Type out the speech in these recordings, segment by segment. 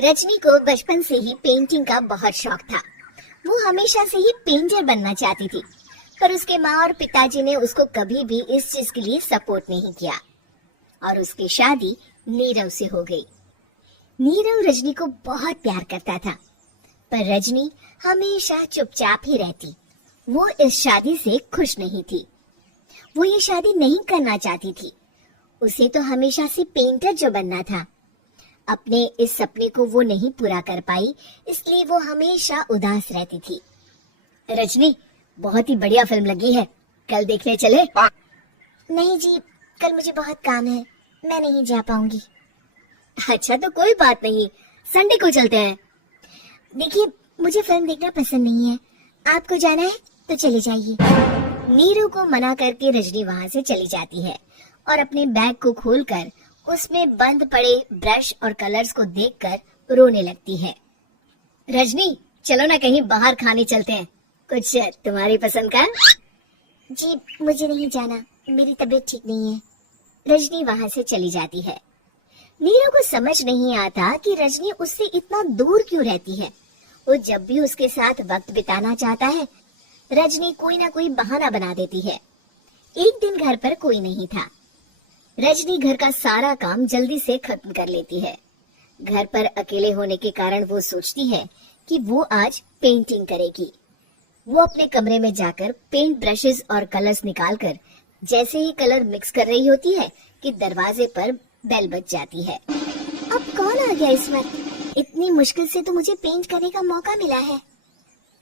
रजनी को बचपन से ही पेंटिंग का बहुत शौक था। वो हमेशा से ही पेंटर बनना चाहती थी, पर उसके माँ और पिताजी ने उसको कभी भी इस चीज के लिए सपोर्ट नहीं किया और उसकी शादी नीरव से हो गई। नीरव रजनी को बहुत प्यार करता था, पर रजनी हमेशा चुपचाप ही रहती। वो इस शादी से खुश नहीं थी। वो ये शादी नहीं करना चाहती थी। उसे तो हमेशा से पेंटर जो बनना था। अपने इस सपने को वो नहीं पूरा कर पाई, इसलिए वो हमेशा उदास रहती थी। रजनी, बहुत ही बढ़िया फिल्म लगी है, कल देखने चले? नहीं जी, कल मुझे बहुत काम है, मैं नहीं जा पाऊंगी। अच्छा तो कोई बात नहीं, संडे को चलते हैं। देखिए, मुझे फिल्म देखना पसंद नहीं है, आपको जाना है तो चले जाइए। नीरू को मना करके रजनी वहाँ से चली जाती है और अपने बैग को खोलकर उसमें बंद पड़े ब्रश और कलर्स को देखकर रोने लगती है। रजनी, चलो ना कहीं बाहर खाने चलते हैं, कुछ तुम्हारी पसंद का। जी मुझे नहीं जाना, मेरी तबीयत ठीक नहीं है। रजनी वहाँ से चली जाती है। नीरू को समझ नहीं आता कि रजनी उससे इतना दूर क्यों रहती है। वो जब भी उसके साथ वक्त बिताना चाहता है, रजनी कोई ना कोई बहाना बना देती है। एक दिन घर पर कोई नहीं था। रजनी घर का सारा काम जल्दी से खत्म कर लेती है। घर पर अकेले होने के कारण वो सोचती है कि वो आज पेंटिंग करेगी। वो अपने कमरे में जाकर पेंट ब्रशेस और कलर्स निकालकर जैसे ही कलर मिक्स कर रही होती है कि दरवाजे पर बेल बज जाती है। अब कौन आ गया इस वक्त? इतनी मुश्किल से तो मुझे पेंट करने का मौका मिला है।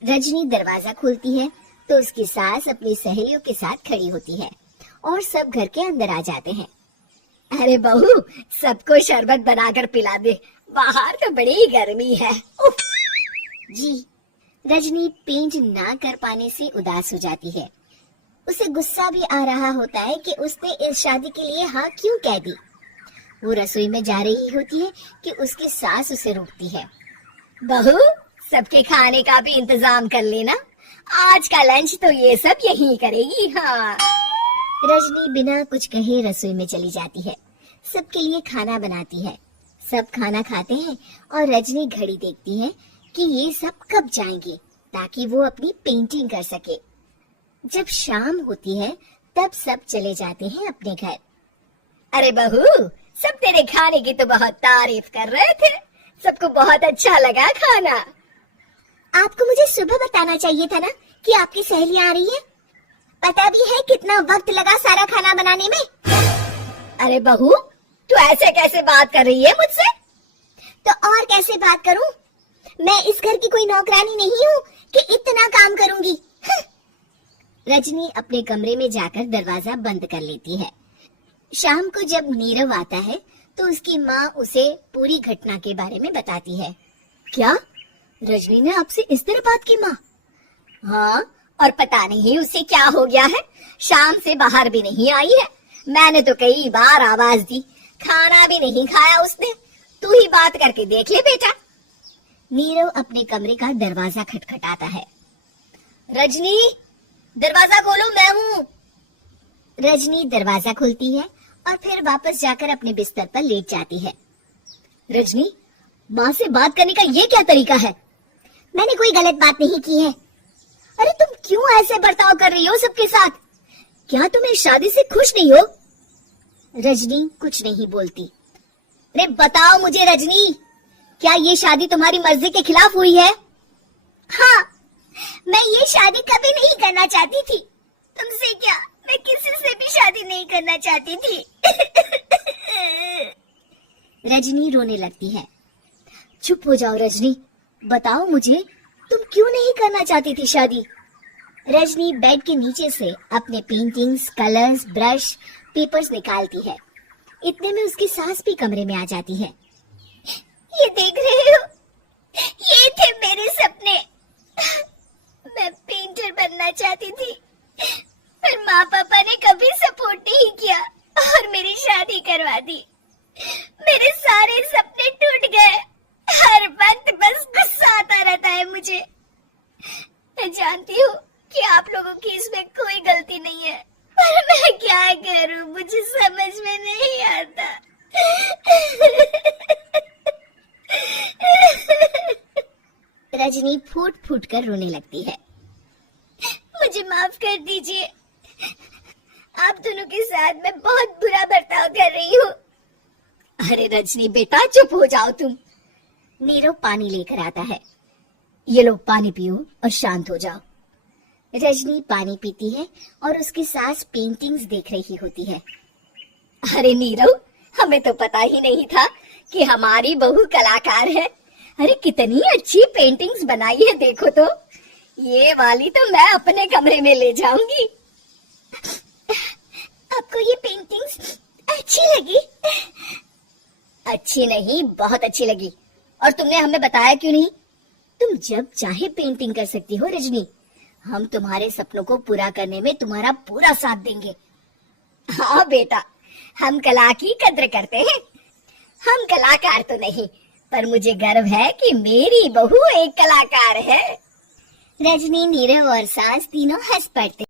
रजनी दरवाजा खोलती है तो उसकी सास अपनी सहेलियों के साथ खड़ी होती है और सब घर के अंदर आ जाते हैं। अरे बहू, सबको शरबत बनाकर पिला दे, बाहर तो बड़ी गर्मी है। उफ। जी। रजनी पेंट ना कर पाने से उदास हो जाती है। उसे गुस्सा भी आ रहा होता है कि उसने इस शादी के लिए हाँ क्यों कह दी। वो रसोई में जा रही होती है कि उसकी सास उसे रोकती है। बहू, सबके खाने का भी इंतजाम कर लेना, आज का लंच तो ये सब यही करेगी। हाँ। रजनी बिना कुछ कहे रसोई में चली जाती है। सबके लिए खाना बनाती है। सब खाना खाते हैं और रजनी घड़ी देखती है कि ये सब कब जाएंगे ताकि वो अपनी पेंटिंग कर सके। जब शाम होती है तब सब चले जाते हैं अपने घर। अरे बहू, सब तेरे खाने की तो बहुत तारीफ कर रहे थे, सबको बहुत अच्छा लगा खाना। आपको मुझे सुबह बताना चाहिए था ना कि आपकी सहेलियां आ रही है। पता भी है कितना वक्त लगा सारा खाना बनाने में। अरे बहू, तू ऐसे कैसे बात कर रही है मुझसे? तो और कैसे बात करूं? मैं इस घर की कोई नौकरानी नहीं हूँ कि इतना काम करूंगी। रजनी अपने कमरे में जाकर दरवाजा बंद कर लेती है। शाम को जब नीरव आता है तो उसकी माँ उसे पूरी घटना के बारे में बताती है। क्या रजनी ने आपसे इस तरह बात की माँ? हाँ, और पता नहीं उसे क्या हो गया है, शाम से बाहर भी नहीं आई है। मैंने तो कई बार आवाज दी, खाना भी नहीं खाया उसने। तू ही बात करके देख ले बेटा। नीरव अपने कमरे का दरवाजा खटखटाता है। रजनी, दरवाजा खोलो, मैं हूँ। रजनी दरवाजा खोलती है और फिर वापस जाकर अपने बिस्तर पर लेट जाती है। रजनी, माँ से बात करने का ये क्या तरीका है? मैंने कोई गलत बात नहीं की है। अरे तुम क्यों ऐसे बर्ताव कर रही हो सबके साथ? क्या तुम इस शादी से खुश नहीं हो? रजनी कुछ नहीं बोलती। अरे बताओ मुझे रजनी, क्या ये शादी तुम्हारी मर्जी के खिलाफ हुई है? हाँ, मैं ये शादी कभी नहीं करना चाहती थी। तुमसे क्या, मैं किसी से भी शादी नहीं करना चाहती थी। रजनी रोने लगती है। चुप हो जाओ रजनी, बताओ मुझे, तुम क्यों नहीं करना चाहती थी शादी? रजनी बेड के नीचे से अपने पेंटिंग्स, कलर्स, ब्रश, पेपर्स निकालती है। इतने में उसकी सास भी कमरे में आ जाती है। ये देख रहे हो, ये थे मेरे सपने। मैं पेंटर बनना चाहती थी, पर माँ पापा ने कभी सपोर्ट नहीं किया और मेरी शादी करवा दी। मेरे सारे सपने टूट गए। हर वक्त बस गुस्सा आता रहता है मुझे। मैं जानती हूँ कि आप लोगों की इसमें कोई गलती नहीं है, पर मैं क्या करूँ, मुझे समझ में नहीं आता। रजनी फूट फूट कर रोने लगती है। मुझे माफ कर दीजिए, आप दोनों के साथ मैं बहुत बुरा बर्ताव कर रही हूँ। अरे रजनी बेटा चुप हो जाओ तुम। नीरव पानी लेकर आता है। ये लो पानी पियो और शांत हो जाओ। रजनी पानी पीती है और उसकी सास पेंटिंग्स देख रही होती है। अरे नीरव, हमें तो पता ही नहीं था कि हमारी बहू कलाकार है। अरे कितनी अच्छी पेंटिंग्स बनाई है, देखो तो। ये वाली तो मैं अपने कमरे में ले जाऊंगी। आपको ये पेंटिंग्स अच्छी लगी? अच्छी नहीं, बहुत अच्छी लगी। और तुमने हमें बताया क्यों नहीं? तुम जब चाहे पेंटिंग कर सकती हो रजनी। हम तुम्हारे सपनों को पूरा करने में तुम्हारा पूरा साथ देंगे। हाँ बेटा, हम कला की कद्र करते हैं। हम कलाकार तो नहीं, पर मुझे गर्व है कि मेरी बहू एक कलाकार है। रजनी, नीरव और सास तीनों हंस पड़ते।